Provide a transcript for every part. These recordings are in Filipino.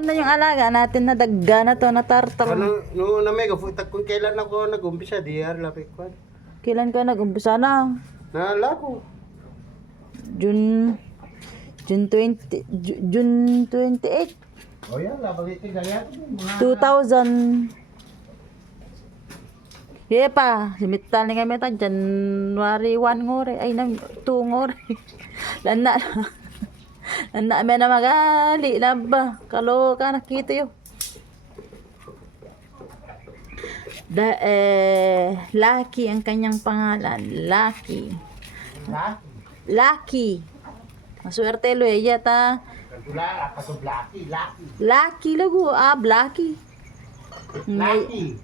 taon na yung alaga natin na dagga na to, na tartar. No na mega futak kung kailan ako nag-umpisa diar lapit ko. Kailan ka nag-umpisa na? Nala ko. June 28. Oh yan, labang itigaya ko. 2000. Pa, simital ni kami ta January 1 ngore ay nang 2 ngore. Lana. Lana me na magali na ba? Kalo ka nakita yo. Lucky ang kanyang pangalan. Lucky. Lucky. Maswerte lo ella ta. Lucky lagu Blacky. Lucky.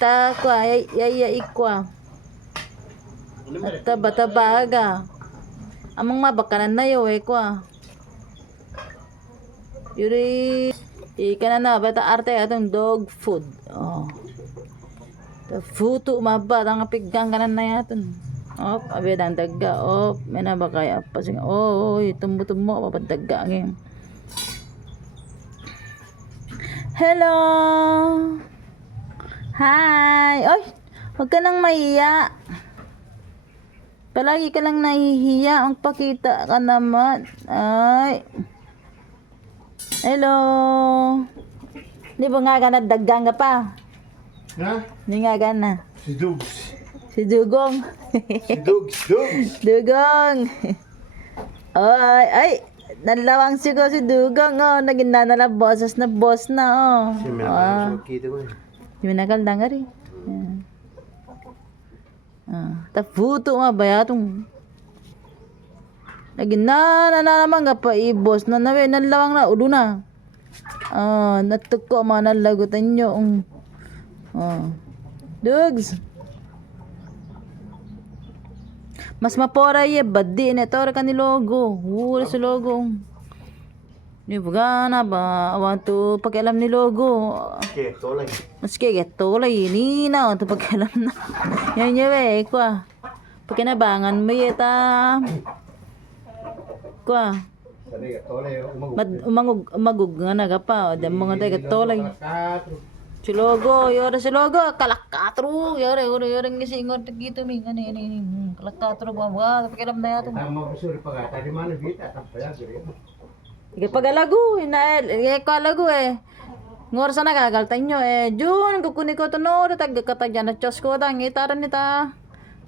Ta kwa ikwa. At bata-baga. Amang mabakanan na yo kwa. Yuri ikan na bata arte atong dog food. Oh. Ta futu maba ang piggang kanan na yaton. Op, abi dang dagga. Op, may na ba kaya pasing. Tumbo-tumbo papadagga ngin. Hello. Hi! Oy! Huwag ka nang mahiya. Palagi ka lang nahihiya. Ang pakita ka naman. Ay! Hello! Di ba nga ka na daggang ka pa? Ha? Di nga ka na. Si Dugs. Si Dugong. Si Dugs. Dugong! Ay! Nalawang sigo si Dugong. Oh, naging nanala boses na boss na. Oh. Si Mela kita mo. Yung nakaldang nga rin. Taputo nga ba yatong lagi na naman nga pa boss na nawe nalawang na ulo na. Natuko mga nalagutan nyo. Dugs. Mas mapora ye badi na ito ka ni logo. Huli sa logo. Di ba na ba? Want to pakialam ni logo. Okay, tolay. Maski getolay ni na to pakialam na. Yan yewe kwa. Pagkinabangan mo yeta. Kwa. Sali tolay Umagug nga naga pa. Dem mga tayo getolay. Si logo, yore si logo kalakatro. Yore ngisingot gitu mi ani kalakatro ba pakialam na yato. Tama ko suri pag tadi mana kita tampaya suri. Pagalago, ikalago Ngor sana gagaltan nyo Jun, kukuni ko to no, tagkatagyan na chos ko dang itaran nita.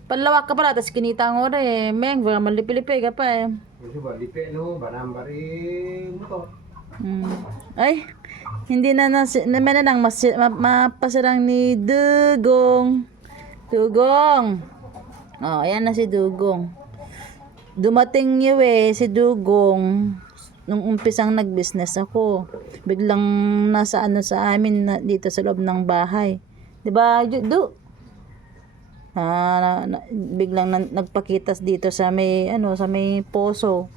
Panlawak ka pala, tas kinita ngor meng, baka malipilipi ka pa Kasi ba, lipi no, banambari mo to. Ay, hindi na nang mapasarang ni Dugong. Oh, ayan na si Dugong. Dumating yun si Dugong. Nung umpisang nag-business ako, biglang nasa sa amin dito sa loob ng bahay. 'Di ba? Biglang nagpakitas dito sa may sa may poso.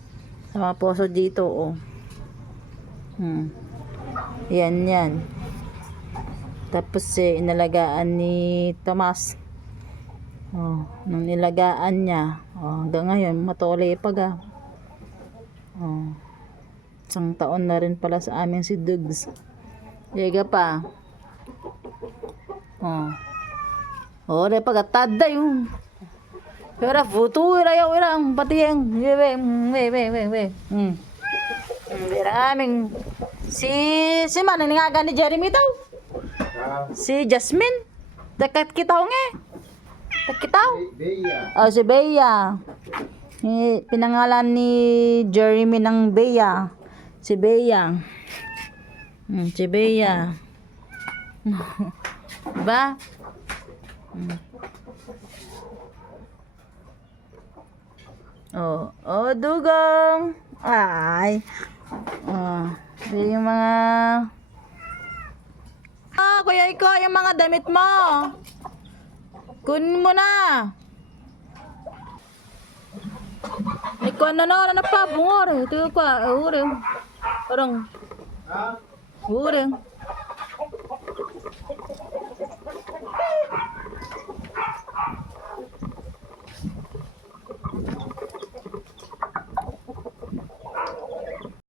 Sa mga poso dito, Yan. Tapos inalagaan ni Tomas. Nung nilagaan niya, hanggang ngayon matulay pa ga. Isang taon na rin pala sa amin si Dugs. Yega pa. Ore pagatada yung. Pero futu ira ang patiyeng. We. Aming si man nga ni Jeremy daw. Si Jasmine. Takat kitaw nga. Takitaw. Beya. Si Beya. Pinangalan ni Jeremy ng Beya. Si Beya. Ba? Dugong. Ay. Yung mga kuya Iko, yung mga damit mo. Kunin mo na. Ikaw ano pa bungor. Ito ko, uri. Parang. Uri.